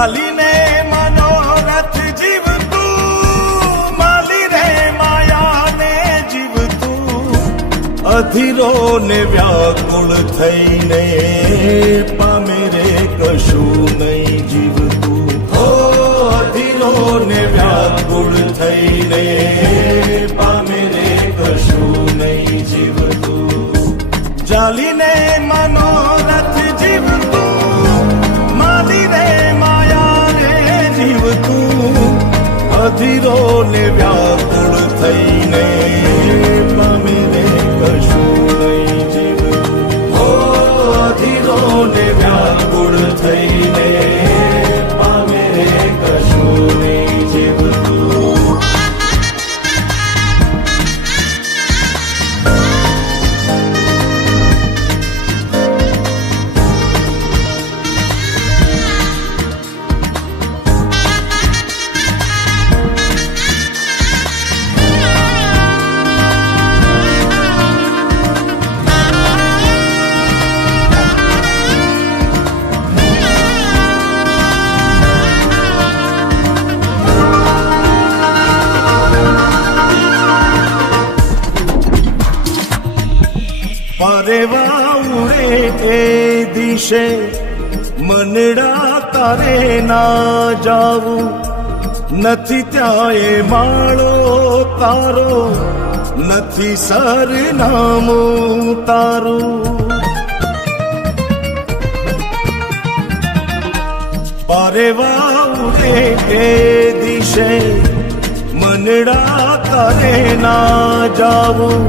ચાલીને મનોરથ જીવતું, માલી રે માયાને જીવતું, અધીરો ને વ્યાકુળ થઈને પામે રે કશું નહીં જીવતું. હો અધીરો ને વ્યાકુળ થઈને પામે રે કશું નહીં જીવતું. ચાલીને મનોરથ જીવતું, માલી રે માયા રે જીવતું, અધીરો ને વ્યાકુળ થઈને પામે રે કશું નહીં જીવતું. હો અધીરો ને વ્યાકુળ થઈને પામે રે કશું નહીં જીવતું. પરેવા ઉડે એ દિશે મનડા તારે ના જાવું, નથી ત્યાં એ માળો તારો, નથી સરનામું તારું. પરેવા ઉડે એ દિશે મનડા તારે ના જાવું,